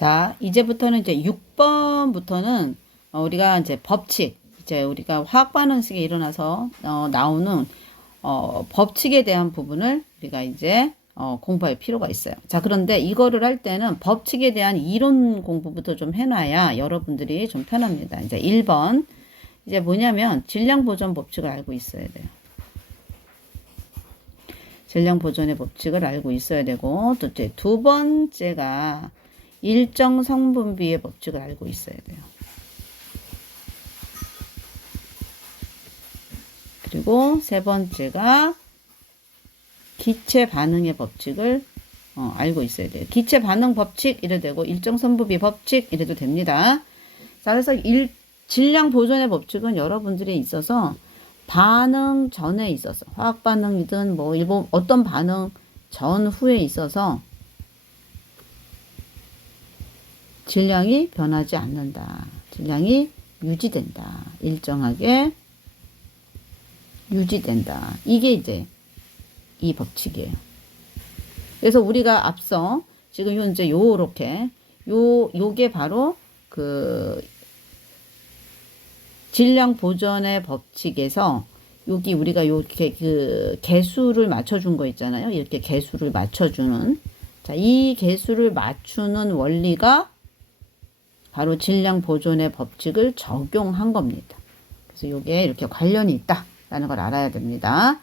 자, 이제부터는 이제 6번부터는 우리가 이제 법칙, 이제 우리가 화학 반응식에 일어나서 나오는 법칙에 대한 부분을 우리가 이제 공부할 필요가 있어요. 자, 그런데 이거를 할 때는 법칙에 대한 이론 공부부터 좀 해놔야 여러분들이 좀 편합니다. 이제 1번 이제 뭐냐면 질량 보존 법칙을 알고 있어야 돼요. 질량 보존의 법칙을 알고 있어야 되고, 또 이제 두 번째가 일정 성분비의 법칙을 알고 있어야 돼요. 그리고 세 번째가 기체 반응의 법칙을 알고 있어야 돼요. 기체 반응 법칙 이래도 되고 일정 성분비 법칙 이래도 됩니다. 자, 그래서 질량 보존의 법칙은 여러분들이 있어서 반응 전에 있어서 화학 반응이든 뭐 일본 어떤 반응 전후에 있어서 질량이 변하지 않는다. 질량이 유지된다. 일정하게 유지된다. 이게 이제 이 법칙이에요. 그래서 우리가 앞서 지금 현재 요렇게 요게 바로 그 질량 보존의 법칙에서 여기 우리가 이렇게 그 개수를 맞춰준 거 있잖아요. 이렇게 개수를 맞춰주는 자, 이 개수를 맞추는 원리가 바로 질량 보존의 법칙을 적용한 겁니다. 그래서 이게 이렇게 관련이 있다라는 걸 알아야 됩니다.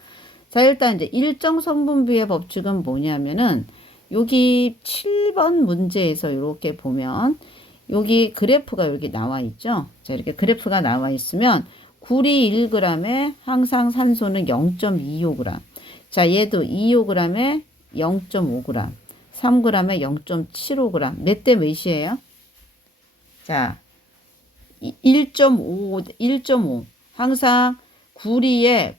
자, 일단 이제 일정 성분비의 법칙은 뭐냐면은 여기 7번 문제에서 이렇게 보면 여기 그래프가 이렇게 나와 있죠. 자, 이렇게 그래프가 나와 있으면 구리 1g에 항상 산소는 0.25g. 자, 얘도 25g에 0.5g, 3g에 0.75g. 몇 대 몇이에요? 자, 1.5. 항상 구리에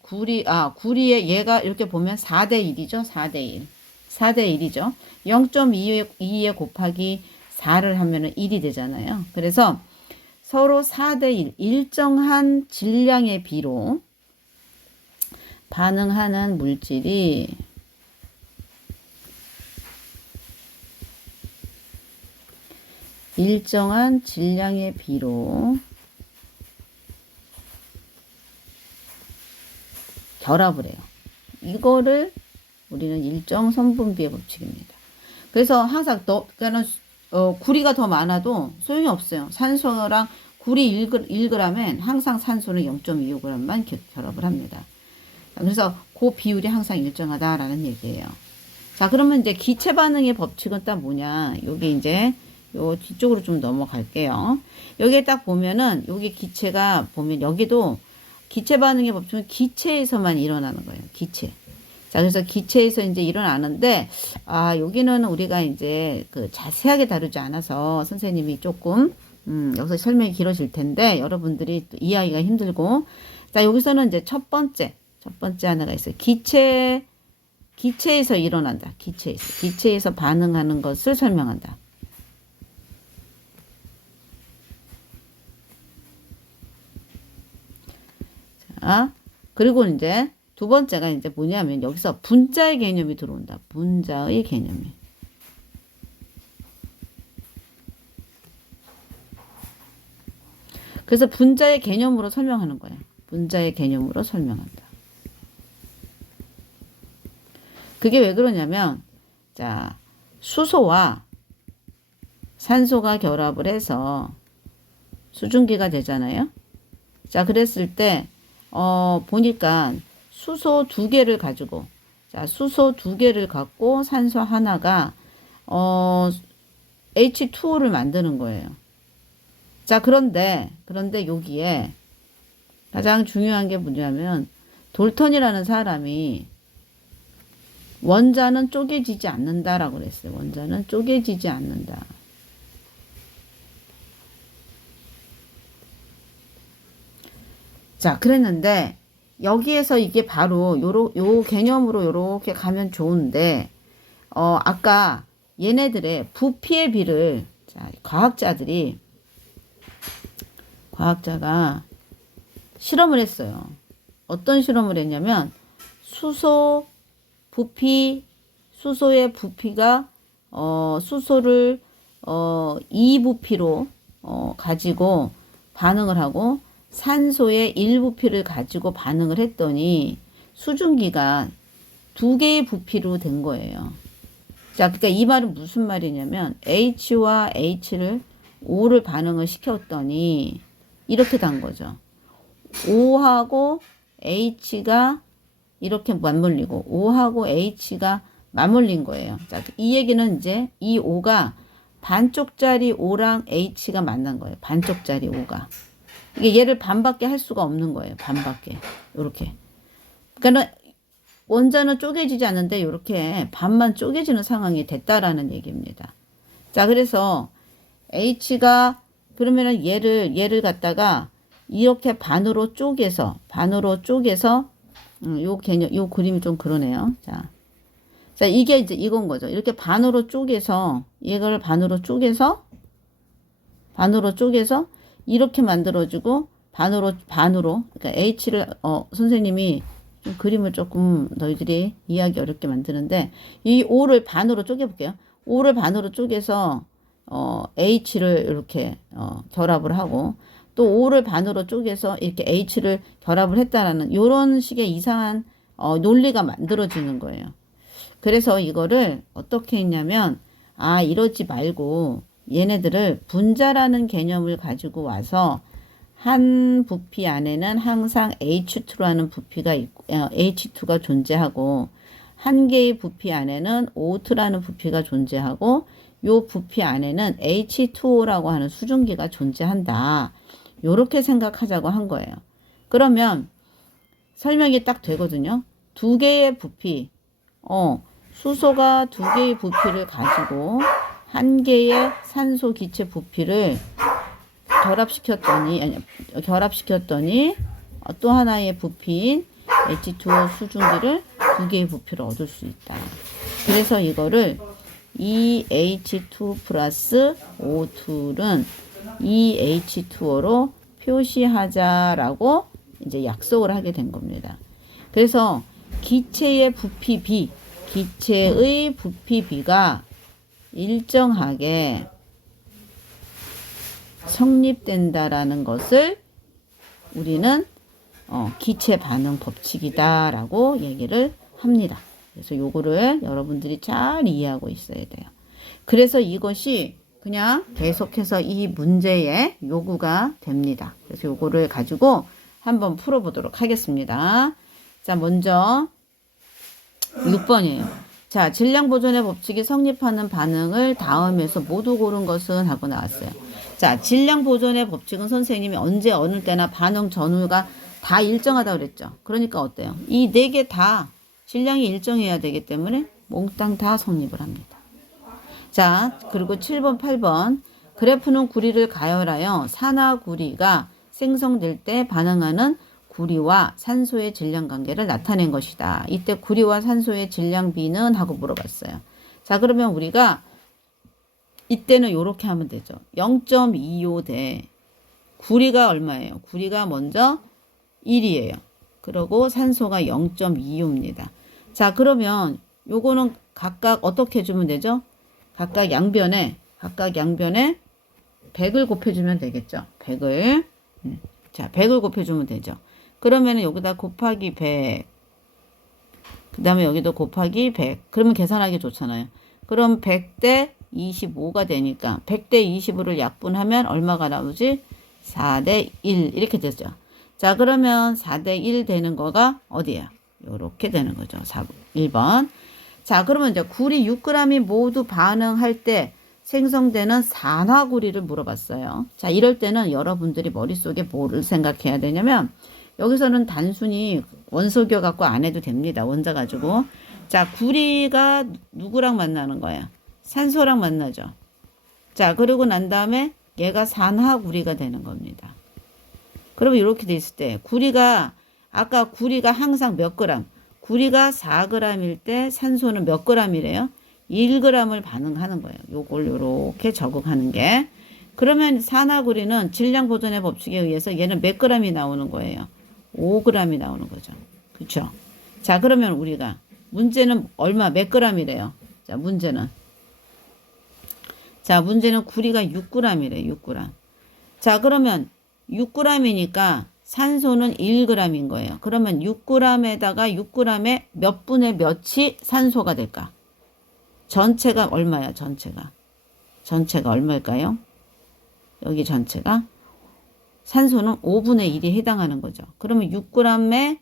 얘가 이렇게 보면 4대 1이죠. 4대 1. 4대 1이죠. 0.2에 곱하기 4를 하면은 1이 되잖아요. 그래서 서로 4대 1, 일정한 질량의 비로 반응하는 물질이 일정한 질량의 비로 결합을 해요. 이거를 우리는 일정 성분비의 법칙입니다. 그래서 항상 구리가 더 많아도 소용이 없어요. 산소랑 구리 1g엔 항상 산소는 0.25g만 결합을 합니다. 그래서 그 비율이 항상 일정하다라는 얘기예요. 자, 그러면 이제 기체 반응의 법칙은 딱 뭐냐? 여기 이제 요 뒤쪽으로 좀 넘어갈게요. 여기에 딱 보면은 여기 기체가 보면 여기도 기체 반응의 법칙은 기체에서만 일어나는 거예요. 기체. 자, 그래서 기체에서 이제 일어나는데, 여기는 우리가 이제 그 자세하게 다루지 않아서 선생님이 조금, 여기서 설명이 길어질 텐데, 여러분들이 또 이해하기가 힘들고, 자, 여기서는 이제 첫 번째 하나가 있어요. 기체에서 일어난다. 기체에서 반응하는 것을 설명한다. 자, 그리고 이제 두 번째가 이제 뭐냐면 여기서 분자의 개념이 들어온다. 분자의 개념이. 그래서 분자의 개념으로 설명하는 거예요. 분자의 개념으로 설명한다. 그게 왜 그러냐면 자, 수소와 산소가 결합을 해서 수증기가 되잖아요. 자, 그랬을 때 보니까 수소 2개를 가지고 수소 2개를 갖고 산소 하나가 H2O를 만드는 거예요. 자, 그런데 여기에 가장 중요한 게 뭐냐면 돌턴이라는 사람이 원자는 쪼개지지 않는다라고 그랬어요. 원자는 쪼개지지 않는다. 자, 그랬는데 여기에서 이게 바로 요 개념으로 요렇게 가면 좋은데 아까 얘네들의 부피의 비를 자, 과학자가 실험을 했어요. 어떤 실험을 했냐면 수소의 부피가 수소를 2부피로 가지고 반응을 하고 산소의 1부피를 가지고 반응을 했더니 수증기가 2개의 부피로 된 거예요. 자, 그러니까 이 말은 무슨 말이냐면 H와 H를 O를 반응을 시켰더니 이렇게 단 거죠. O하고 H가 이렇게 맞물리고 O하고 H가 맞물린 거예요. 자, 이 얘기는 이제 이 O가 반쪽짜리 O랑 H가 만난 거예요. 반쪽짜리 O가. 이게 얘를 반밖에 할 수가 없는 거예요. 반밖에. 요렇게. 그러니까 원자는 쪼개지지 않는데 이렇게 반만 쪼개지는 상황이 됐다라는 얘기입니다. 자, 그래서 H가 그러면은 얘를 갖다가 이렇게 반으로 쪼개서 요 개념 요 그림이 좀 그러네요. 자, 이게 이제 이건 거죠. 이렇게 반으로 쪼개서 얘를 반으로 쪼개서 이렇게 만들어주고 반으로 그러니까 H를 선생님이 좀 그림을 조금 너희들이 이해하기 어렵게 만드는데 이 O를 반으로 쪼개볼게요. O를 반으로 쪼개서 H를 이렇게 결합을 하고 또 O를 반으로 쪼개서 이렇게 H를 결합을 했다라는 이런 식의 이상한 논리가 만들어지는 거예요. 그래서 이거를 어떻게 했냐면 이러지 말고 얘네들을 분자라는 개념을 가지고 와서 한 부피 안에는 항상 H2라는 부피가 있고 H2가 존재하고 한 개의 부피 안에는 O2라는 부피가 존재하고 요 부피 안에는 H2O라고 하는 수증기가 존재한다. 요렇게 생각하자고 한 거예요. 그러면 설명이 딱 되거든요. 두 개의 부피, 수소가 두 개의 부피를 가지고 한 개의 산소 기체 부피를 결합시켰더니 또 하나의 부피인 H2O 수증기를 두 개의 부피를 얻을 수 있다. 그래서 이거를 EH2 플러스 O2는 EH2O로 표시하자라고 이제 약속을 하게 된 겁니다. 그래서 기체의 부피 B, 기체의 부피 B가 일정하게 성립된다라는 것을 우리는 기체 반응 법칙이다라고 얘기를 합니다. 그래서 요거를 여러분들이 잘 이해하고 있어야 돼요. 그래서 이것이 그냥 계속해서 이 문제의 요구가 됩니다. 그래서 요거를 가지고 한번 풀어보도록 하겠습니다. 자, 먼저 6번이에요. 자, 질량 보존의 법칙이 성립하는 반응을 다음에서 모두 고른 것은 하고 나왔어요. 자, 질량 보존의 법칙은 선생님이 언제 어느 때나 반응 전후가 다 일정하다고 그랬죠. 그러니까 어때요? 이 네 개 다 질량이 일정해야 되기 때문에 몽땅 다 성립을 합니다. 자, 그리고 7번, 8번. 그래프는 구리를 가열하여 산화구리가 생성될 때 반응하는 구리와 산소의 질량 관계를 나타낸 것이다. 이때 구리와 산소의 질량 비는 하고 물어봤어요. 자, 그러면 우리가 이때는 이렇게 하면 되죠. 0.25 대 구리가 얼마예요? 구리가 먼저 1이에요. 그리고 산소가 0.25입니다. 자, 그러면 요거는 각각 어떻게 해주면 되죠? 각각 양변에 100을 곱해주면 되겠죠. 100을. 자, 100을 곱해주면 되죠. 그러면 여기다 곱하기 100. 그 다음에 여기도 곱하기 100. 그러면 계산하기 좋잖아요. 그럼 100대 25가 되니까 100대 25를 약분하면 얼마가 나오지? 4대 1 이렇게 되죠. 자, 그러면 4대 1 되는 거가 어디야? 요렇게 되는 거죠. 1번. 자, 그러면 이제 구리 6g이 모두 반응할 때 생성되는 산화구리를 물어봤어요. 자, 이럴 때는 여러분들이 머릿속에 뭐를 생각해야 되냐면 여기서는 단순히 원소교 갖고 안 해도 됩니다. 원자 가지고. 자, 구리가 누구랑 만나는 거야? 산소랑 만나죠. 자, 그러고 난 다음에 얘가 산화구리가 되는 겁니다. 그러면 이렇게 돼 있을 때 아까 구리가 항상 몇 그램? 구리가 4g일 때 산소는 몇 g이래요? 1g을 반응하는 거예요. 요걸 요렇게 적응하는 게. 그러면 산화구리는 질량 보존의 법칙에 의해서 얘는 몇 g이 나오는 거예요? 5g이 나오는 거죠. 그렇죠? 자, 그러면 우리가 문제는 몇 g이래요? 자, 문제는 자, 문제는 구리가 6g이래, 6g. 자, 그러면 6g이니까 산소는 1g인 거예요. 그러면 6g에다가 6g에 몇 분의 몇이 산소가 될까? 전체가 얼마야, 전체가? 전체가 얼마일까요? 여기 전체가? 산소는 5분의 1이 해당하는 거죠. 그러면 6g에,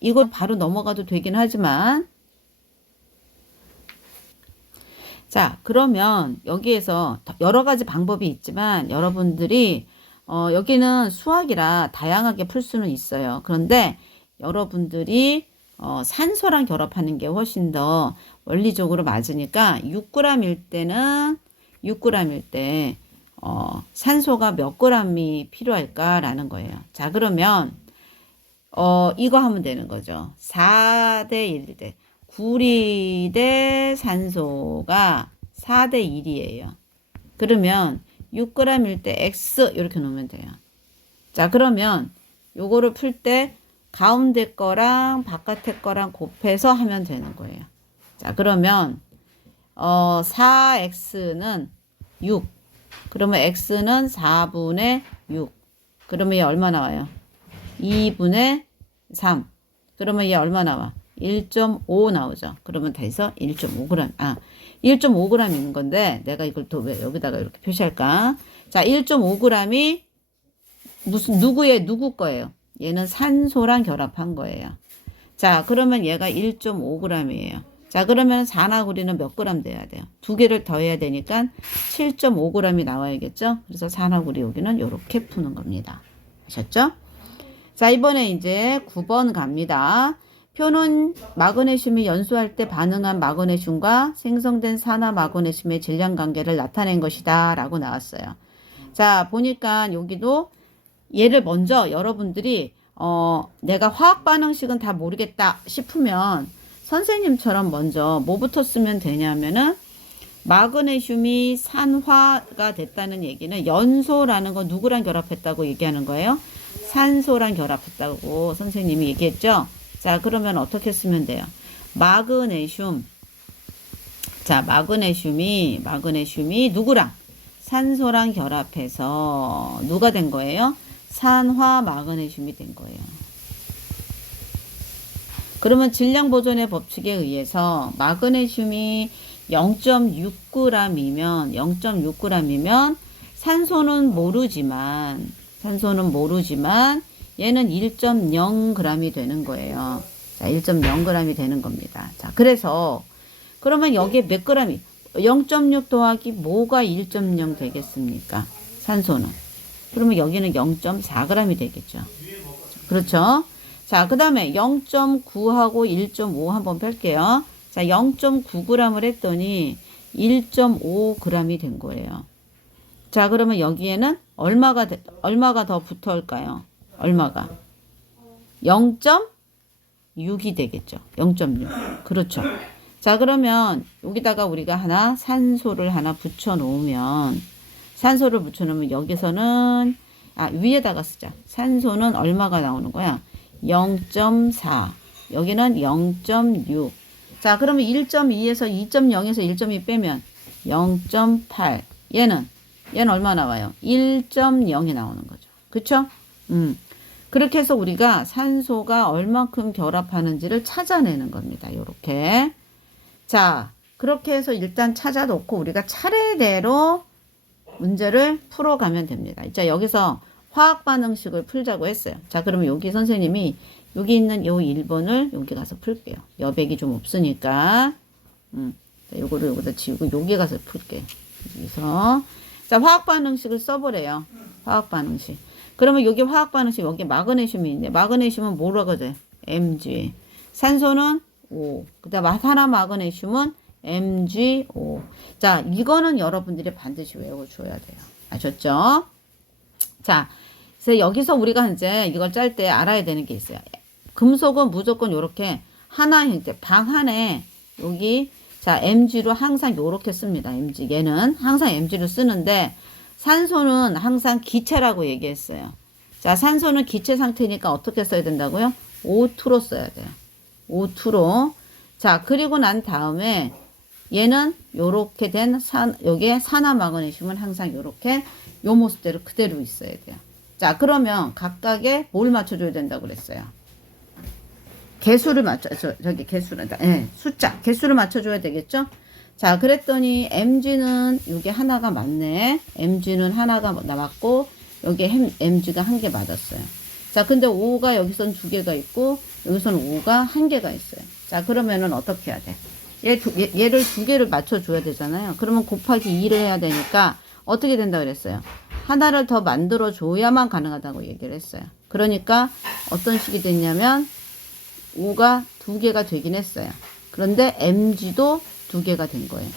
이걸 바로 넘어가도 되긴 하지만, 자, 그러면 여기에서 여러 가지 방법이 있지만 여러분들이 여기는 수학이라 다양하게 풀 수는 있어요. 그런데 여러분들이 산소랑 결합하는 게 훨씬 더 원리적으로 맞으니까 6g일 때는 6g일 때 산소가 몇 g이 필요할까라는 거예요. 자, 그러면 이거 하면 되는 거죠. 4대 1 대 구리 대 산소가 4대 1이에요. 그러면 6g일 때 X 이렇게 놓으면 돼요. 자, 그러면 요거를 풀 때 가운데 거랑 바깥에 거랑 곱해서 하면 되는 거예요. 자, 그러면 4X는 6. 그러면 X는 4분의 6. 그러면 얘 얼마 나와요? 2분의 3. 그러면 얘 얼마 나와? 1.5 나오죠. 그러면 다 해서 1.5g. 1.5g인 건데 내가 이걸 또 왜 여기다가 이렇게 표시할까? 자, 1.5g이 누구 거예요? 얘는 산소랑 결합한 거예요. 자, 그러면 얘가 1.5g이에요. 자, 그러면 산화구리는 몇 g 돼야 돼요? 두 개를 더해야 되니까 7.5g이 나와야겠죠? 그래서 산화구리 여기는 이렇게 푸는 겁니다. 아셨죠? 자, 이번에 이제 9번 갑니다. 표는 마그네슘이 연소할 때 반응한 마그네슘과 생성된 산화 마그네슘의 질량 관계를 나타낸 것이다 라고 나왔어요. 자, 보니까 여기도 얘를 먼저 여러분들이 내가 화학 반응식은 다 모르겠다 싶으면 선생님처럼 먼저 뭐부터 쓰면 되냐면은 마그네슘이 산화가 됐다는 얘기는 연소라는 거 누구랑 결합했다고 얘기하는 거예요? 산소랑 결합했다고 선생님이 얘기했죠? 자, 그러면 어떻게 쓰면 돼요? 마그네슘. 자, 마그네슘이 누구랑? 산소랑 결합해서 누가 된 거예요? 산화 마그네슘이 된 거예요. 그러면 질량 보존의 법칙에 의해서 마그네슘이 0.6g이면 산소는 모르지만 얘는 1.0g이 되는 거예요. 자, 1.0g이 되는 겁니다. 자, 그래서 그러면 여기에 몇 g이 0.6 더하기 뭐가 1.0 되겠습니까? 산소는. 그러면 여기는 0.4g이 되겠죠. 그렇죠? 자, 그 다음에 0.9하고 1.5 한번 뺄게요. 자, 0.9g을 했더니 1.5g이 된 거예요. 자, 그러면 여기에는 얼마가 더 붙어올까요? 얼마가? 0.6이 되겠죠. 0.6. 그렇죠. 자, 그러면 여기다가 우리가 산소를 하나 붙여놓으면 여기서는 위에다가 쓰자. 산소는 얼마가 나오는 거야? 0.4. 여기는 0.6. 자, 그러면 1.2에서 2.0에서 1.2 빼면 0.8. 얘는 얼마 나와요? 1.0이 나오는 거죠. 그쵸? 그렇게 해서 우리가 산소가 얼만큼 결합하는지를 찾아내는 겁니다. 요렇게. 자, 그렇게 해서 일단 찾아놓고 우리가 차례대로 문제를 풀어가면 됩니다. 자, 여기서 화학 반응식을 풀자고 했어요. 자, 그러면 여기 선생님이 여기 있는 요 1번을 여기 가서 풀게요. 여백이 좀 없으니까. 자, 요거를 여기다 지우고 여기 가서 풀게요. 여기서. 자, 화학 반응식을 써보래요. 화학 반응식. 그러면 여기 화학 반응식, 여기 마그네슘이 있네. 마그네슘은 뭐라고 돼? Mg. 산소는 O. 그 다음 산화 마그네슘은 MgO. 자, 이거는 여러분들이 반드시 외워줘야 돼요. 아셨죠? 자, 그래서 여기서 우리가 이제 이걸 짤 때 알아야 되는 게 있어요. 금속은 무조건 요렇게 하나 형태, 방 안에 여기 자, Mg로 항상 요렇게 씁니다. Mg. 얘는 항상 Mg로 쓰는데 산소는 항상 기체라고 얘기했어요. 자, 산소는 기체 상태니까 어떻게 써야 된다고요? O2로 써야 돼요. O2로. 자, 그리고 난 다음에 얘는 요렇게 된 여기에 산화 마그네슘은 항상 요렇게 요 모습대로 그대로 있어야 돼요. 자, 그러면 각각에 뭘 맞춰줘야 된다고 그랬어요? 개수를 저기 개수를, 숫자, 개수를 맞춰줘야 되겠죠? 자, 그랬더니 mg는 이게 하나가 맞네. mg는 하나가 맞고, 여기에 mg가 한 개 맞았어요. 자, 근데 5가 여기선 2개가 있고, 여기선 5가 1개가 있어요. 자, 그러면은 어떻게 해야 돼? 얘를 2개를 맞춰줘야 되잖아요. 그러면 곱하기 2를 해야 되니까, 어떻게 된다 그랬어요? 하나를 더 만들어줘야만 가능하다고 얘기를 했어요. 그러니까, 어떤 식이 됐냐면, 5가 2개가 되긴 했어요. 그런데 mg도 2개가 된 거예요.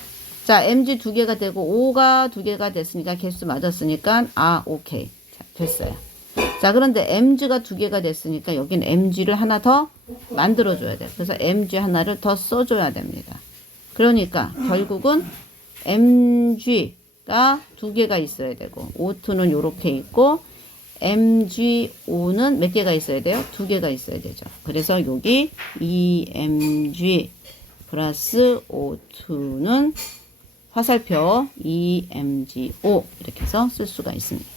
자, mg 2개가 되고 5가 2개가 됐으니까 개수 맞았으니까 오케이. 자, 됐어요. 자, 그런데 mg가 2개가 됐으니까 여기는 mg를 하나 더 만들어줘야 돼요. 그래서 mg 하나를 더 써줘야 됩니다. 그러니까 결국은 mg가 2개가 있어야 되고 O2는 요렇게 있고 mg5는 몇 개가 있어야 돼요? 2개가 있어야 되죠. 그래서 여기 2mg 플러스 O2는 화살표 2mg5 이렇게 해서 쓸 수가 있습니다.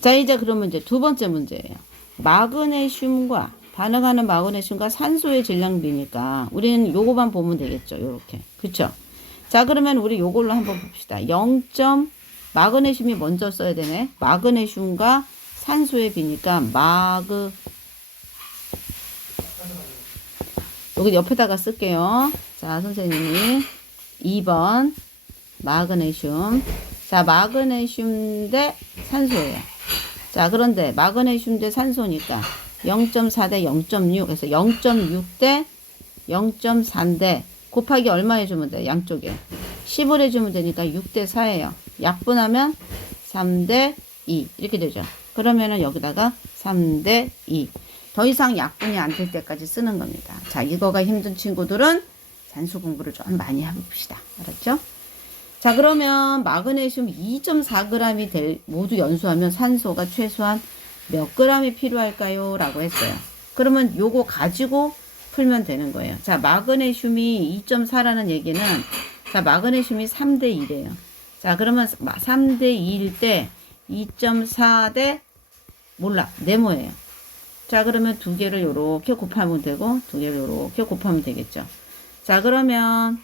자, 이제 그러면 이제 두 번째 문제예요. 마그네슘과 반응하는 마그네슘과 산소의 질량비니까 우리는 요거만 보면 되겠죠. 요렇게. 그쵸? 자, 그러면 우리 요걸로 한번 봅시다. 0. 마그네슘이 먼저 써야 되네. 마그네슘과 산소의 비니까 여기 옆에다가 쓸게요. 자, 선생님이 2번 마그네슘. 자, 마그네슘 대 산소예요. 자, 그런데 마그네슘 대 산소니까 0.4 대 0.6 그래서 0.6 대 0.4인데 곱하기 얼마 해주면 돼? 양쪽에 10을 해주면 되니까 6 대 4예요. 약분하면 3 대 2 이렇게 되죠. 그러면은 여기다가 3 대 2 더 이상 약분이 안 될 때까지 쓰는 겁니다. 자, 이거가 힘든 친구들은 산수 공부를 좀 많이 해봅시다. 알았죠? 자, 그러면 마그네슘 2.4g이 모두 연수하면 산소가 최소한 몇 g이 필요할까요? 라고 했어요. 그러면 요거 가지고 풀면 되는 거예요. 자, 마그네슘이 2.4라는 얘기는 자, 마그네슘이 3대 2래요. 자, 그러면 3대 2일 때 2.4 대 몰라. 네모예요. 자, 그러면 두 개를 요렇게 곱하면 되고 두 개를 요렇게 곱하면 되겠죠. 자, 그러면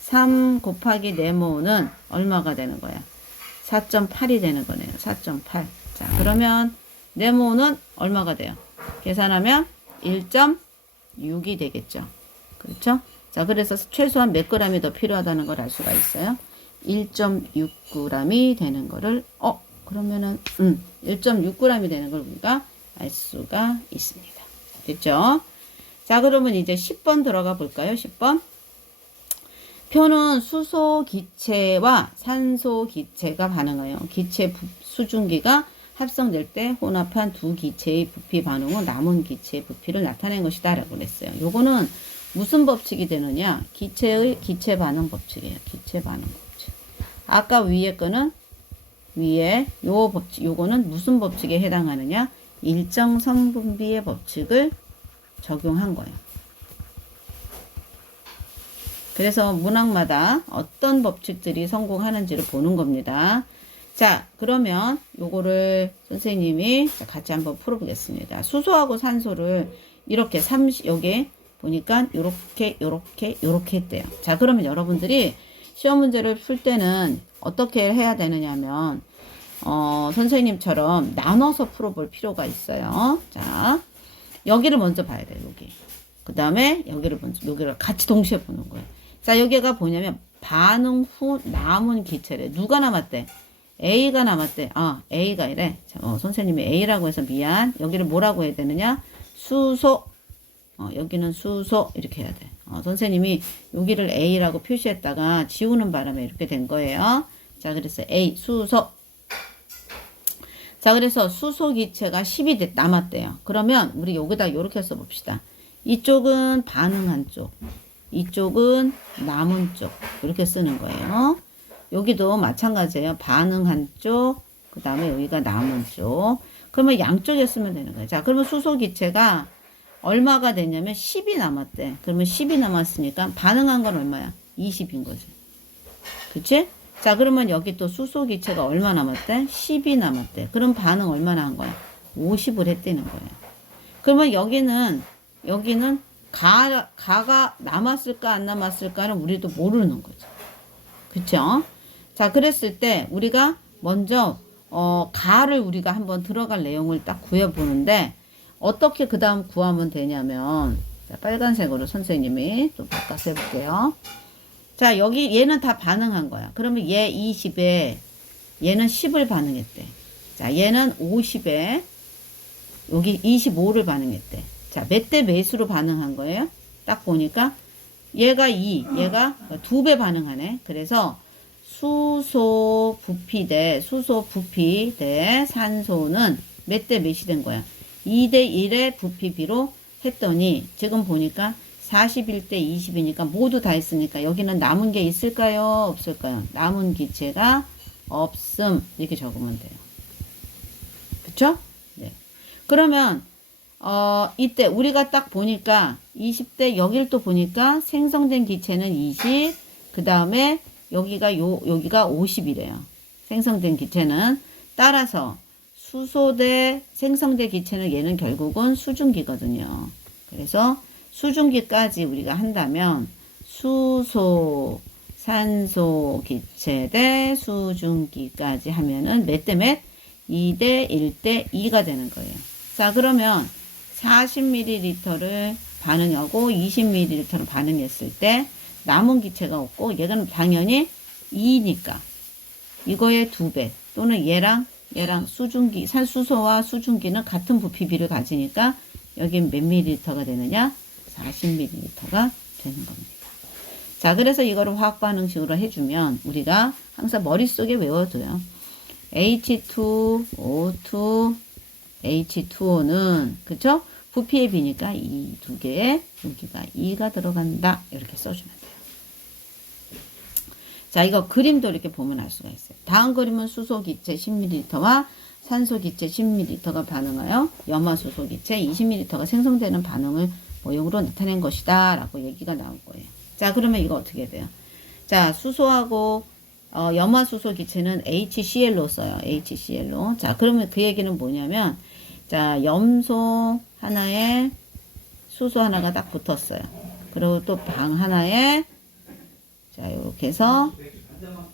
3 곱하기 네모는 얼마가 되는 거야? 4.8이 되는 거네요. 4.8. 자, 그러면 네모는 얼마가 돼요? 계산하면 1.6이 되겠죠. 그렇죠? 자, 그래서 최소한 몇 g이 더 필요하다는 걸 알 수가 있어요. 1.6g이 되는 거를 그러면은 1.6g이 되는 걸 우리가 알 수가 있습니다. 됐죠? 자, 그러면 이제 10번 들어가 볼까요? 10번. 표는 수소 기체와 산소 기체가 반응하여 기체 수증기가 합성될 때 혼합한 두 기체의 부피 반응은 남은 기체의 부피를 나타낸 것이다 라고 그랬어요. 요거는 무슨 법칙이 되느냐? 기체의 기체 반응 법칙이에요. 기체 반응 법칙. 아까 위에 거는 위에 요 법칙, 요거는 무슨 법칙에 해당하느냐? 일정 성분비의 법칙을 적용한 거예요. 그래서 문항마다 어떤 법칙들이 성공하는지를 보는 겁니다. 자, 그러면 요거를 선생님이 같이 한번 풀어보겠습니다. 수소하고 산소를 이렇게 여기 보니까 요렇게 했대요. 자, 그러면 여러분들이 시험 문제를 풀 때는 어떻게 해야 되느냐면 선생님처럼 나눠서 풀어볼 필요가 있어요. 자, 여기를 먼저 봐야 돼요. 여기. 그 다음에 여기를 같이 동시에 보는 거예요. 자, 여기가 뭐냐면 반응 후 남은 기체래. 누가 남았대? A가 남았대. A가 이래. 자, 선생님이 A라고 해서 미안. 여기를 뭐라고 해야 되느냐? 수소. 여기는 수소. 이렇게 해야 돼. 선생님이 여기를 A라고 표시했다가 지우는 바람에 이렇게 된 거예요. 자, 그래서 A, 수소. 자, 그래서 수소 기체가 10이 남았대요. 그러면 우리 여기다 이렇게 써봅시다. 이쪽은 반응한 쪽. 이쪽은 남은 쪽. 이렇게 쓰는 거예요. 여기도 마찬가지예요. 반응한 쪽, 그 다음에 여기가 남은 쪽. 그러면 양쪽에 쓰면 되는 거예요. 자, 그러면 수소 기체가 얼마가 됐냐면 10이 남았대. 그러면 10이 남았으니까 반응한 건 얼마야? 20인 거지. 그치? 자, 그러면 여기 또 수소 기체가 얼마 남았대? 10이 남았대. 그럼 반응 얼마나 한 거야? 50을 했다는 거예요. 그러면 여기는 가가 남았을까 안 남았을까는 우리도 모르는 거죠. 그쵸? 자, 그랬을 때 우리가 먼저 가를 우리가 한번 들어갈 내용을 딱 구해보는데 어떻게 그 다음 구하면 되냐면 자, 빨간색으로 선생님이 또 바꿔서 해볼게요. 자, 여기 얘는 다 반응한 거야. 그러면 얘 20에 얘는 10을 반응했대. 자, 얘는 50에 여기 25를 반응했대. 자, 몇 대 몇으로 반응한 거예요? 딱 보니까 얘가 2, 얘가 2배 반응하네. 그래서 수소 부피 대 산소는 몇 대 몇이 된 거야? 2대 1의 부피비로 했더니 지금 보니까 41대 20이니까 모두 다 했으니까 여기는 남은 게 있을까요? 없을까요? 남은 기체가 없음. 이렇게 적으면 돼요. 그쵸? 네. 그러면 이때 우리가 딱 보니까 20대 여길 또 보니까 생성된 기체는 20, 그 다음에 여기가 50이래요. 생성된 기체는. 따라서 수소 대 생성된 기체는 얘는 결국은 수증기거든요. 그래서 수증기까지 우리가 한다면 수소, 산소 기체 대 수증기까지 하면은 몇 대 몇? 2대 1대 2가 되는 거예요. 자, 그러면 40ml를 반응하고 20ml를 반응했을 때 남은 기체가 없고 얘는 당연히 2니까 이거의 2배 또는 얘랑 수증기, 산수소와 수증기는 같은 부피비를 가지니까 여기 몇 ml가 되느냐? 40ml가 되는 겁니다. 자, 그래서 이거를 화학 반응식으로 해주면 우리가 항상 머릿속에 외워둬요. H2O2 H2O는 그쵸? 부피의 비니까 이 두 개에 여기가 2가 들어간다. 이렇게 써주면 돼요. 자, 이거 그림도 이렇게 보면 알 수가 있어요. 다음 그림은 수소 기체 10ml와 산소 기체 10ml가 반응하여 염화수소 기체 20ml가 생성되는 반응을 모형으로 나타낸 것이다 라고 얘기가 나올 거예요. 자, 그러면 이거 어떻게 돼요? 자, 수소하고 염화수소 기체는 HCl로 써요. HCl로. 자, 그러면 그 얘기는 뭐냐면 자, 염소 하나에 수소 하나가 딱 붙었어요. 그리고 또 방 하나에 자, 이렇게 해서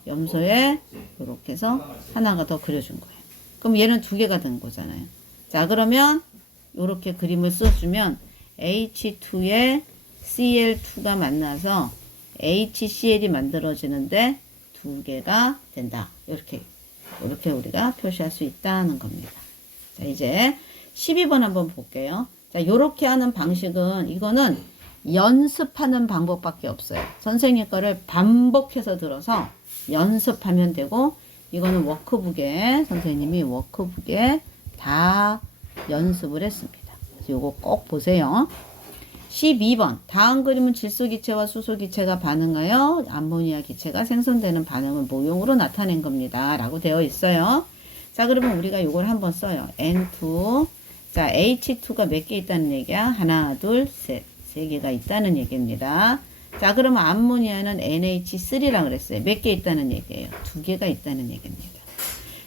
염소에 이렇게 해서 하나가 더 그려준 거예요. 그럼 얘는 두 개가 된 거잖아요. 자, 그러면 이렇게 그림을 써주면 H2에 Cl2가 만나서 HCl이 만들어지는데 두 개가 된다. 이렇게 우리가 표시할 수 있다는 겁니다. 자, 이제 12번 한번 볼게요. 자, 요렇게 하는 방식은 이거는 연습하는 방법밖에 없어요. 선생님 거를 반복해서 들어서 연습하면 되고 이거는 워크북에 선생님이 워크북에 다 연습을 했습니다. 그래서 요거 꼭 보세요. 12번 다음 그림은 질소기체와 수소기체가 반응하여 암모니아 기체가 생성되는 반응을 모형으로 나타낸 겁니다. 라고 되어 있어요. 자, 그러면 우리가 요걸 한번 써요. N2 자, H2가 몇 개 있다는 얘기야? 하나, 둘, 셋. 세 개가 있다는 얘기입니다. 자, 그러면 암모니아는 NH3라 그랬어요. 몇 개 있다는 얘기예요? 두 개가 있다는 얘기입니다.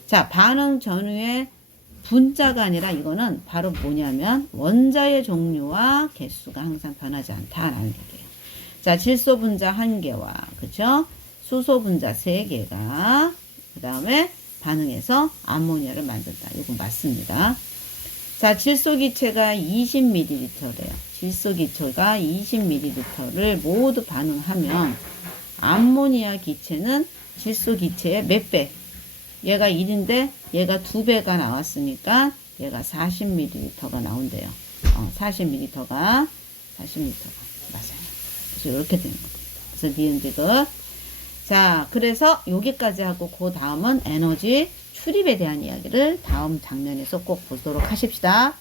자, 반응 전후에 분자가 아니라 이거는 바로 뭐냐면 원자의 종류와 개수가 항상 변하지 않다라는 얘기예요. 자, 질소 분자 1개와 그죠? 수소 분자 3개가 그 다음에 반응해서 암모니아를 만든다. 이건 맞습니다. 자, 질소기체가 20ml래요. 질소기체가 20ml를 모두 반응하면 암모니아 기체는 질소기체의 몇 배? 얘가 1인데 얘가 2배가 나왔으니까 얘가 40ml가 나온대요. 40ml가 맞아요. 그래서 이렇게 되는 겁니다. 그래서 니은디귿. 자, 그래서 여기까지 하고 그 다음은 에너지 출입에 대한 이야기를 다음 장면에서 꼭 보도록 하십시다.